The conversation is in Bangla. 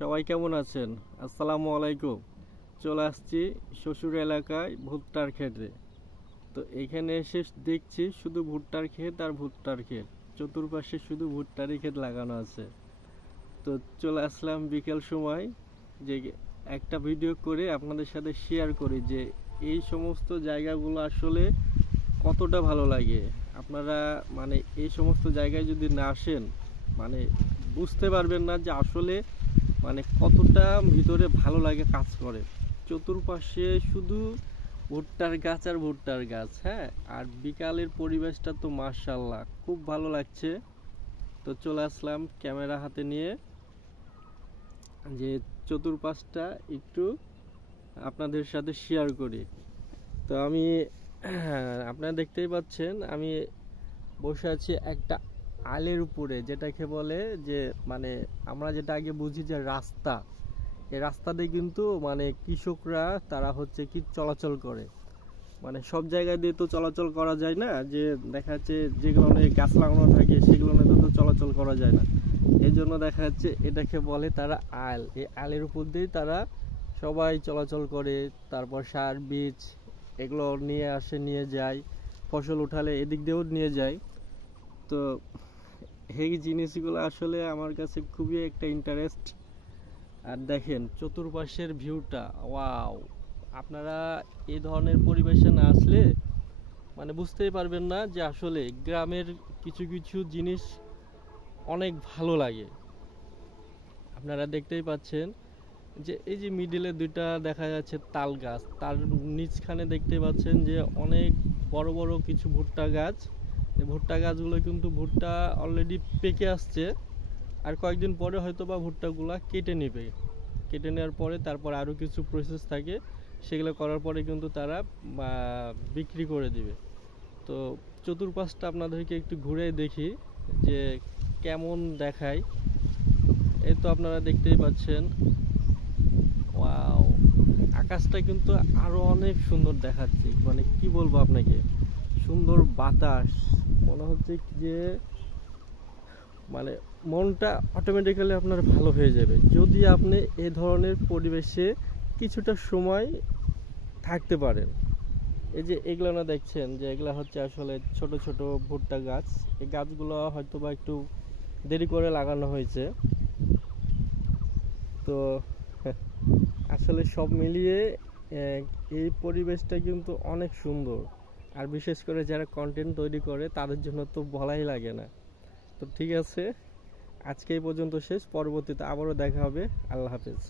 সবাই কেমন আছেন? আসসালামু আলাইকুম। চলে আসছি শ্বশুর এলাকায় ভুট্টার ক্ষেতে। তো এখানে এসে দেখছি শুধু ভুট্টার ক্ষেত আর ভুট্টার ক্ষেত, চতুর্পাশে শুধু ভুট্টারই ক্ষেত লাগানো আছে। তো চলে আসলাম বিকেল সময় যে একটা ভিডিও করে আপনাদের সাথে শেয়ার করি যে এই সমস্ত জায়গাগুলো আসলে কতটা ভালো লাগে। আপনারা মানে এই সমস্ত জায়গায় যদি না আসেন মানে বুঝতে পারবেন না যে আসলে মানে কতটা ভিতরে ভালো লাগে কাজ করে। চতুর্পাশে শুধু ভুট্টার গাছ আর ভুট্টার গাছ। হ্যাঁ, আর বিকালের পরিবেশটা তো মাশাআল্লাহ খুব ভালো লাগছে। তো চলে আসলাম ক্যামেরা হাতে নিয়ে যে চতুর্পাশটা একটু আপনাদের সাথে শেয়ার করি। তো আমি আপনারা দেখতেই পাচ্ছেন আমি বসে আছি একটা আলের উপরে, যেটাকে বলে যে মানে আমরা যেটা আগে বুঝি যে রাস্তা, এই রাস্তা দিয়ে কিন্তু মানে কৃষকরা তারা হচ্ছে কি চলাচল করে। মানে সব জায়গায় দিয়ে তো চলাচল করা যায় না, যে দেখা যাচ্ছে যেগুলো গাছ লাগানো থাকে সেগুলো তো চলাচল করা যায় না। এই জন্য দেখা যাচ্ছে এটাকে বলে তারা আল। এই আলের উপর দিয়েই তারা সবাই চলাচল করে, তারপর সার বীজ এগুলো নিয়ে আসে, নিয়ে যায়, ফসল উঠালে এদিক দিয়েও নিয়ে যায়। তো এই জিনিসগুলো আসলে আমার কাছে খুবই একটা ইন্টারেস্ট। আর দেখেন চতুর্পাশের ভিউটা, ওয়াও! আপনারা এই ধরনের পরিবেশে না আসলে মানে বুঝতেই পারবেন না যে আসলে গ্রামের কিছু কিছু জিনিস অনেক ভালো লাগে। আপনারা দেখতেই পাচ্ছেন যে এই যে মিডিলে দুইটা দেখা যাচ্ছে তাল গাছ, তার নিচখানে দেখতে পাচ্ছেন যে অনেক বড় বড় কিছু ভুট্টা গাছ। এই ভুট্টা গাছগুলো কিন্তু ভুট্টা অলরেডি পেকে আসছে, আর কয়েকদিন পরে হয়তো বা ভুট্টাগুলা কেটে নেবে। কেটে নেওয়ার পরে তারপর আরও কিছু প্রসেস থাকে, সেগুলো করার পরে কিন্তু তারা বিক্রি করে দিবে। তো চতুর্পাশটা আপনাদেরকে একটু ঘুরে দেখি যে কেমন দেখায়। এই তো আপনারা দেখতেই পাচ্ছেন, ওয়াও! আকাশটা কিন্তু আরো অনেক সুন্দর দেখাচ্ছে। মানে কি বলবো আপনাকে, সুন্দর বাতাস, মনে হচ্ছে যে মানে মনটা অটোমেটিক্যালি আপনার ভালো হয়ে যাবে যদি আপনি এই ধরনের পরিবেশে কিছুটা সময় থাকতে পারেন। এই যে এগুলো না দেখছেন যে এগুলো হচ্ছে আসলে ছোট ছোট ভুট্টা গাছ। এই গাছগুলো হয়তো বা একটু দেরি করে লাগানো হয়েছে। তো আসলে সব মিলিয়ে এই পরিবেশটা কিন্তু অনেক সুন্দর। আর বিশেষ করে যারা কন্টেন্ট তৈরি করে তাদের জন্য তো বলাই লাগে না। তো ঠিক আছে, আজকে এই পর্যন্ত শেষ, পরবর্তীতে আবারও দেখা হবে। আল্লাহ হাফেজ।